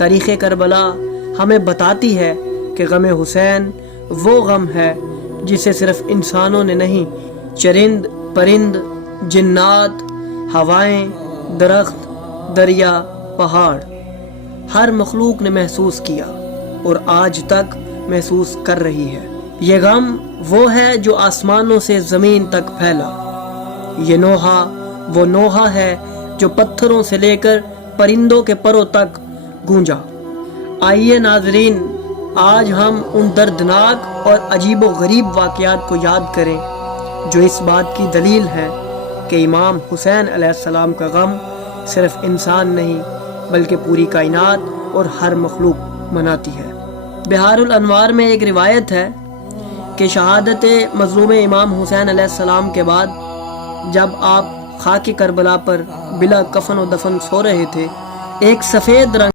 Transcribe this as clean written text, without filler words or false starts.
तारीख़ करबला हमें बताती है कि गम हुसैन वो गम है जिसे सिर्फ इंसानों ने नहीं, चरिंद परिंद, जिन्नात, हवाएं, दरख्त, दरिया, पहाड़, हर मखलूक ने महसूस किया और आज तक महसूस कर रही है। ये गम वो है जो आसमानों से ज़मीन तक फैला। ये नोहा वो नोहा है जो पत्थरों से लेकर परिंदों के परों तक गूंजा। आइए नाजरीन, आज हम उन दर्दनाक और अजीब व गरीब वाक़यात को याद करें जो इस बात की दलील है कि इमाम हुसैन अलैहिस्सलाम का गम सिर्फ इंसान नहीं बल्कि पूरी कायनात और हर मखलूक मनाती है। बिहारुल अनवार में एक रिवायत है कि शहादत मज़लूम इमाम हुसैन अलैहिस्सलाम के बाद जब आप खाकी करबला पर बिला कफन व दफन सो रहे थे, एक सफ़ेद रंग